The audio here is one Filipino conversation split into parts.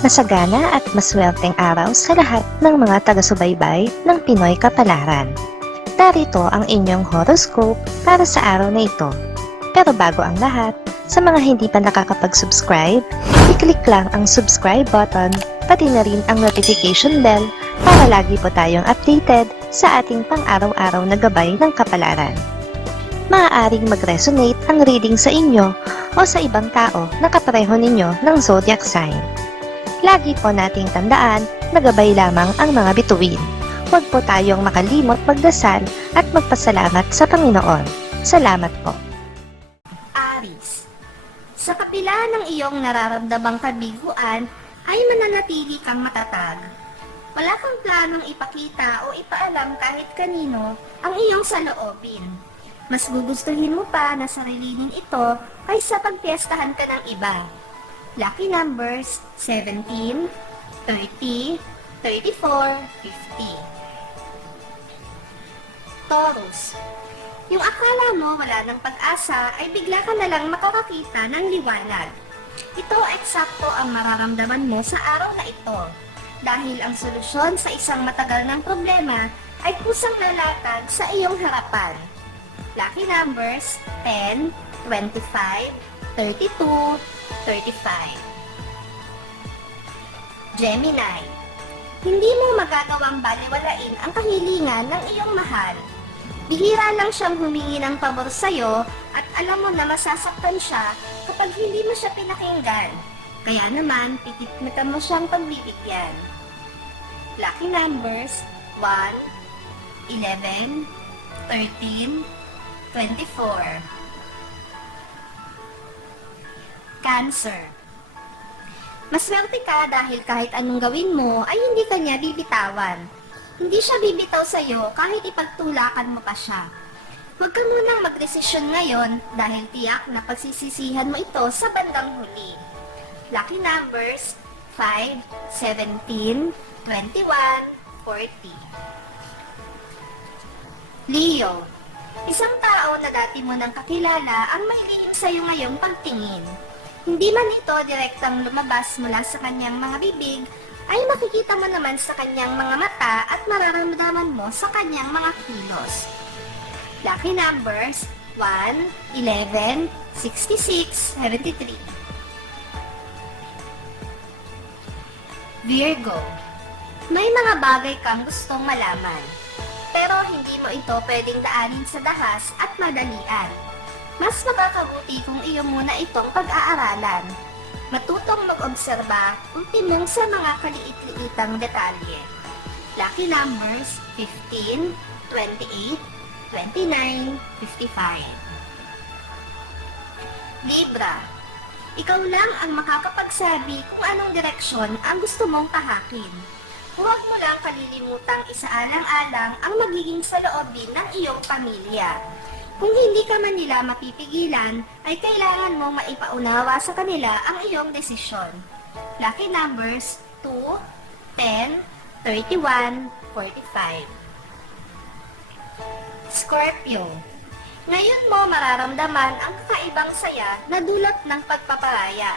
Masagana at maswerteng araw sa lahat ng mga taga-subaybay ng Pinoy Kapalaran. Narito ang inyong horoscope para sa araw na ito. Pero bago ang lahat, sa mga hindi pa nakakapag-subscribe, i-click lang ang subscribe button, pati na rin ang notification bell para lagi po tayong updated sa ating pang-araw-araw na gabay ng kapalaran. Maaaring mag-resonate ang reading sa inyo o sa ibang tao na kapareho ninyo ng zodiac sign. Lagi po nating tandaan na gabay lamang ang mga bituin. Huwag po tayong makalimot magdasal at magpasalamat sa Panginoon. Salamat po. Aries, sa kapila ng iyong nararamdamang kabiguan ay mananatili kang matatag. Wala kang planong ipakita o ipaalam kahit kanino ang iyong saloobin. Mas gugustuhin mo pa na sarilinin ito kaysa pagpiestahan ka ng iba. Lucky numbers 17, 30, 34, 50. Taurus, yung akala mo wala ng pag-asa ay bigla ka na lang makakakita ng liwanag. Ito eksakto ang mararamdaman mo sa araw na ito dahil ang solusyon sa isang matagal ng problema ay kusang lalatag sa iyong harapan. Lucky numbers 10, 25, 32, 35. Gemini, hindi mo magagawang baliwalain ang kahilingan ng iyong mahal. Bihira lang siyang humingi ng pabor sa'yo at alam mo na masasaktan siya kapag hindi mo siya pinakinggan. Kaya naman, pititmikan mo siyang pagbibigyan. Lucky numbers 1, 11, 13, 24. Cancer, maswerte ka dahil kahit anong gawin mo ay hindi ka niya bibitawan. Hindi siya bibitaw sa'yo kahit ipagtulakan mo pa siya. Huwag ka munang magdesisyon ngayon dahil tiyak na pagsisisihan mo ito sa bandang huli. Lucky numbers 5, 17, 21, 40. Leo, isang tao na dati mo nang kakilala ang may lihim sa'yo ngayong pagtingin. Hindi man ito direktang lumabas mula sa kanyang mga bibig, ay makikita mo naman sa kanyang mga mata at mararamdaman mo sa kanyang mga kilos. Lucky numbers 1, 11, 66, 73. Virgo, may mga bagay kang gustong malaman, pero hindi mo ito pwedeng daanin sa dahas at madalian. Mas makakabuti kung iyo muna itong pag-aaralan. Matutong mag-obserba ultimong sa mga kaliit-liitang detalye. Lucky numbers 15, 28, 29, 55. Libra, ikaw lang ang makakapagsabi kung anong direksyon ang gusto mong tahakin. Huwag mo lang kalilimutang isaalang-alang ang magiging saloobin ng iyong pamilya. Kung hindi ka man nila mapipigilan, ay kailangan mong maipaunawa sa kanila ang iyong desisyon. Lucky numbers 2, 10, 31, 45. Scorpio, ngayon mo mararamdaman ang kakaibang saya na dulot ng pagpapalaya.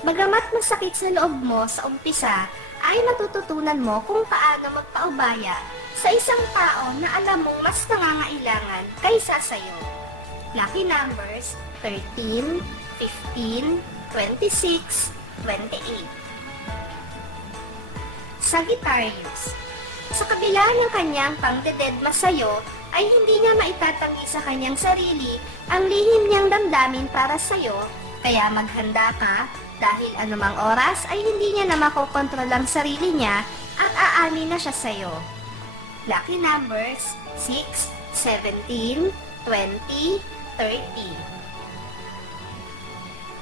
Bagamat masakit sa loob mo sa umpisa, ay natututunan mo kung paano magpaubaya sa isang tao na alam mong mas nangangailangan kaysa sa'yo. Lucky numbers 13, 15, 26, 28. Sagittarius, sa kabila ng kanyang pangdededma sa'yo, ay hindi niya maitatanggi sa kanyang sarili ang lihim niyang damdamin para sa'yo, kaya maghanda ka dahil anumang oras ay hindi niya na makokontrol ang sarili niya at aamin na siya sa'yo. Lucky numbers 6, 17, 20, 30.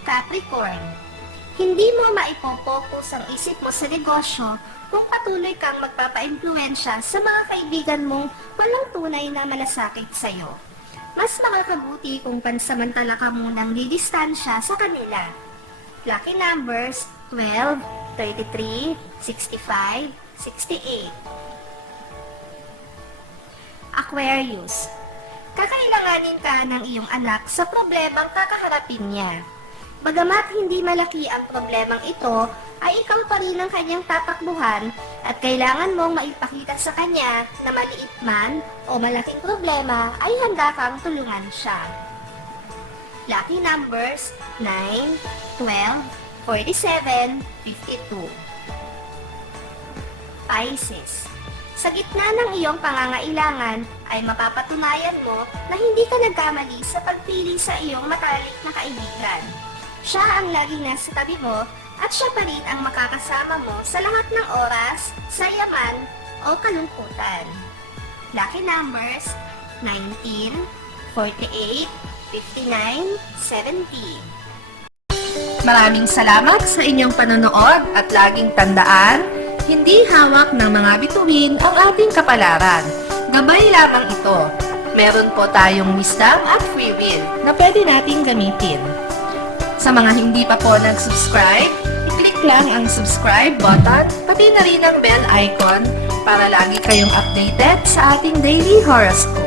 Capricorn, hindi mo maipopokus ang isip mo sa negosyo kung patuloy kang magpapaimpluwensya sa mga kaibigan mong walang tunay na malasakit sa'yo. Mas makakabuti kung pansamantala ka munang didistansya sa kanila. Lucky numbers 12, 33, 65, 68. Aquarius, kakailanganin ka ng iyong anak sa problemang kakaharapin niya. Bagamat hindi malaki ang problemang ito, ay ikaw pa rin ang kanyang tatakbuhan at kailangan mong maipakita sa kanya na maliit man o malaking problema ay handa kang tulungan siya. Lucky numbers 9, 12, 47, 52. Pisces. Sa gitna ng iyong pangangailangan ay mapapatunayan mo na hindi ka nagkamali sa pagpili sa iyong matalik na kaibigan. Siya ang laging nasa tabi mo at siya pa rin ang makakasama mo sa lahat ng oras, sa yaman o kalungkutan. Lucky numbers 19, 48, 59, 70. Maraming salamat sa inyong panonood at laging tandaan, hindi hawak ng mga bituin ang ating kapalaran. Gabay lamang ito. Meron po tayong wisdom at free will na pwede nating gamitin. Sa mga hindi pa po nag-subscribe, i-click lang ang subscribe button, pati na rin ang bell icon para lagi kayong updated sa ating daily horoscope.